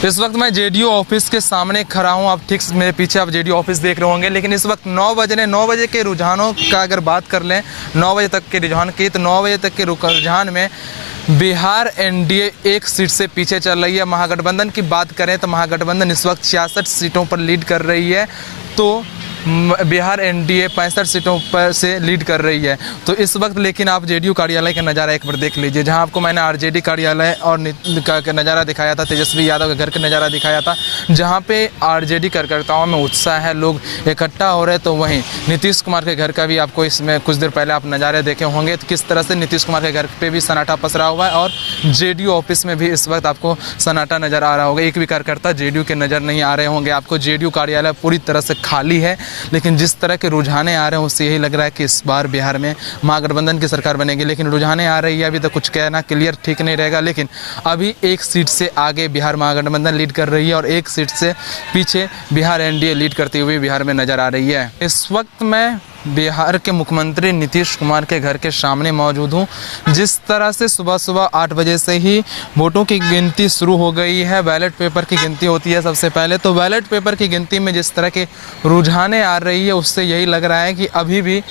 इस वक्त मैं जेडीयू ऑफिस के सामने खड़ा हूं। आप ठीक मेरे पीछे आप जेडीयू ऑफिस देख रहे होंगे, लेकिन इस वक्त 9 बजे के रुझानों का अगर बात कर लें 9 बजे तक के रुझान की, तो 9 बजे तक के रुझान में बिहार एनडीए एक सीट से पीछे चल रही है। महागठबंधन की बात करें तो महागठबंधन इस वक्त 66 सीटों पर लीड कर रही है, तो बिहार एनडीए 65 सीटों पर से लीड कर रही है। तो इस वक्त लेकिन आप जेडीयू कार्यालय का नज़ारा एक बार देख लीजिए, जहां आपको मैंने आरजेडी कार्यालय और का नज़ारा दिखाया था, तेजस्वी यादव के घर का नज़ारा दिखाया था, जहां पे आरजेडी कार्यकर्ताओं में उत्साह है, लोग इकट्ठा हो रहे। तो वहीं नीतीश कुमार के घर का भी आपको इसमें कुछ देर पहले आप नज़ारे देखे होंगे, तो किस तरह से नीतीश कुमार के घर पर भी सन्नाटा पसरा हुआ है और जेडीयू ऑफिस में भी इस वक्त आपको सन्नाटा नज़र आ रहा होगा। एक भी कार्यकर्ता जेडीयू के नज़र नहीं आ रहे होंगे आपको। जेडीयू कार्यालय पूरी तरह से खाली है, लेकिन जिस तरह के रुझाने आ रहे हैं उससे यही लग रहा है कि इस बार बिहार में महागठबंधन की सरकार बनेगी। लेकिन रुझाने आ रही है, अभी तक कुछ कहना क्लियर ठीक नहीं रहेगा। लेकिन अभी एक सीट से आगे बिहार महागठबंधन लीड कर रही है और एक सीट से पीछे बिहार एनडीए लीड करती हुई बिहार में नज़र आ रही है। इस वक्त मैं बिहार के मुख्यमंत्री नीतीश कुमार के घर के सामने मौजूद हूँ। जिस तरह से सुबह 8 बजे से ही वोटों की गिनती शुरू हो गई है, बैलेट पेपर की गिनती होती है सबसे पहले, तो बैलेट पेपर की गिनती में जिस तरह के रुझाने आ रही है उससे यही लग रहा है कि अभी भी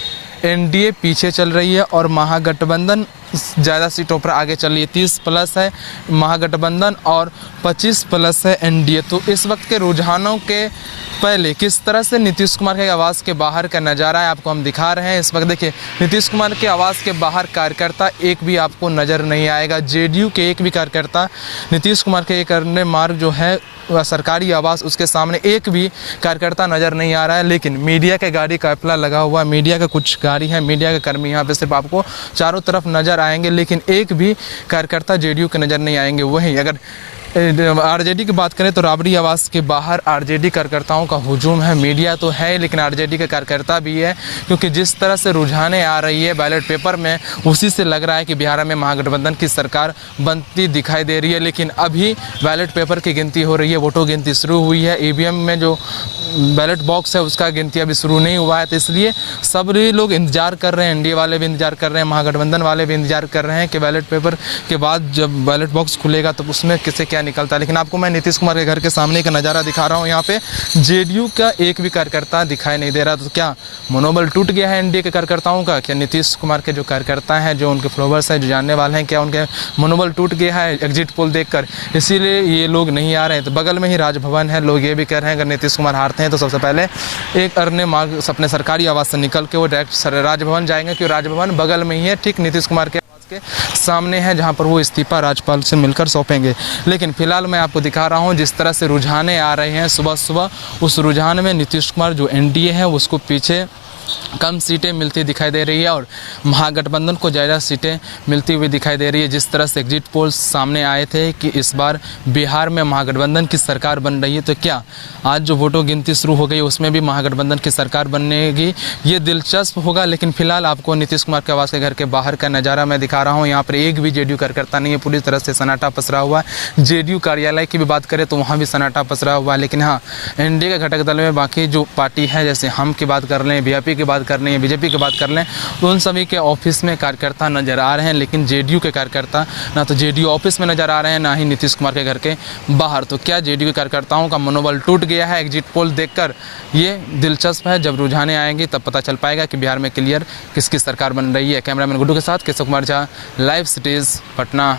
एनडीए पीछे चल रही है और महागठबंधन ज़्यादा सीटों पर आगे चल रही है। 30+ है महागठबंधन और 25+ है एनडीए। तो इस वक्त के रुझानों के पहले किस तरह से नीतीश कुमार के आवास के बाहर का नज़ारा है आपको हम दिखा रहे हैं। इस वक्त देखिए, नीतीश कुमार के आवास के बाहर कार्यकर्ता एक भी आपको नज़र नहीं आएगा। जेडीयू के एक भी कार्यकर्ता नीतीश कुमार के एक अन्य मार्ग जो है सरकारी आवास, उसके सामने एक भी कार्यकर्ता नज़र नहीं आ रहा है। लेकिन मीडिया के गाड़ी काफिला लगा हुआ है, मीडिया का कुछ गाड़ी है, मीडिया के कर्मी यहाँ पे सिर्फ आपको चारों तरफ नज़र आएंगे, लेकिन एक भी कार्यकर्ता जेडीयू के नज़र नहीं आएंगे। वहीं अगर आरजेडी की बात करें तो राबड़ी आवास के बाहर आरजेडी कार्यकर्ताओं का हुजूम है। मीडिया तो है लेकिन आरजेडी के कार्यकर्ता भी है, क्योंकि जिस तरह से रुझाने आ रही है बैलेट पेपर में, उसी से लग रहा है कि बिहार में महागठबंधन की सरकार बनती दिखाई दे रही है। लेकिन अभी बैलेट पेपर की गिनती हो रही है, वोटों गिनती शुरू हुई है। ईवीएम में जो बैलेट बॉक्स है उसका गिनती अभी शुरू नहीं हुआ है, तो इसलिए सभी लोग इंतजार कर रहे हैं। एनडीए वाले भी इंतजार कर रहे हैं, महागठबंधन वाले भी इंतजार कर रहे हैं कि बैलेट पेपर के बाद जब बैलेट बॉक्स खुलेगा तो उसमें किसे क्या निकलता है। लेकिन आपको मैं नीतीश कुमार के घर के सामने का नज़ारा दिखा रहा हूँ। यहाँ पे जेडीयू का एक भी कार्यकर्ता दिखाई नहीं दे रहा। तो क्या मनोबल टूट गया है एनडीए के कार्यकर्ताओं का? क्या नीतीश कुमार के जो कार्यकर्ता हैं, जो उनके फॉलोवर्स हैं, जो जानने वाले हैं, क्या उनके मनोबल टूट गया है एग्जिट पोल देखकर, इसीलिए ये लोग नहीं आ रहे हैं? तो बगल में ही राजभवन है, लोग ये भी कह रहे हैं अगर नीतीश कुमार हारते हैं तो सबसे पहले एक अन्य मार्ग अपने सरकारी आवास से निकल के वो डायरेक्ट राजभवन जाएंगे, क्योंकि राजभवन बगल में ही है, ठीक नीतीश कुमार के के सामने है, जहां पर वो इस्तीफा राज्यपाल से मिलकर सौंपेंगे। लेकिन फिलहाल मैं आपको दिखा रहा हूं जिस तरह से रुझाने आ रहे हैं सुबह, उस रुझान में नीतीश कुमार जो एनडीए है उसको पीछे कम सीटें मिलती दिखाई दे रही है और महागठबंधन को ज़्यादा सीटें मिलती हुई दिखाई दे रही है। जिस तरह से एग्जिट पोल्स सामने आए थे कि इस बार बिहार में महागठबंधन की सरकार बन रही है, तो क्या आज जो वोटों गिनती शुरू हो गई उसमें भी महागठबंधन की सरकार बनेगी? ये दिलचस्प होगा। लेकिन फिलहाल आपको नीतीश कुमार के आवास के घर के बाहर का नज़ारा मैं दिखा रहा हूँ। यहाँ पर एक भी जेडीयू कार्यकर्ता नहीं है, पूरी तरह से सन्नाटा पसरा हुआ है। जेडीयू कार्यालय की भी बात करें तो वहाँ भी सन्नाटा पसरा हुआ है। लेकिन हाँ, एनडीए के घटक दल में बाकी जो पार्टी है, जैसे हम की बात कर लें, वीआईपी की बात कर लें, बीजेपी की बात कर लें, तो उन सभी के ऑफिस में कार्यकर्ता नज़र आ रहे हैं। लेकिन जेडीयू के कार्यकर्ता ना तो जेडीयू ऑफिस में नज़र आ रहे हैं, ना ही नीतीश कुमार के घर के बाहर। तो क्या जेडीयू के कार्यकर्ताओं का मनोबल टूट गया है एग्जिट पोल देखकर? ये दिलचस्प है, जब रुझाने आएंगे तब पता चल पाएगा कि बिहार में क्लियर किसकी सरकार बन रही है। कैमरामैन गुड्डू के साथ केशव कुमार झा, लाइव सिटीज़, पटना।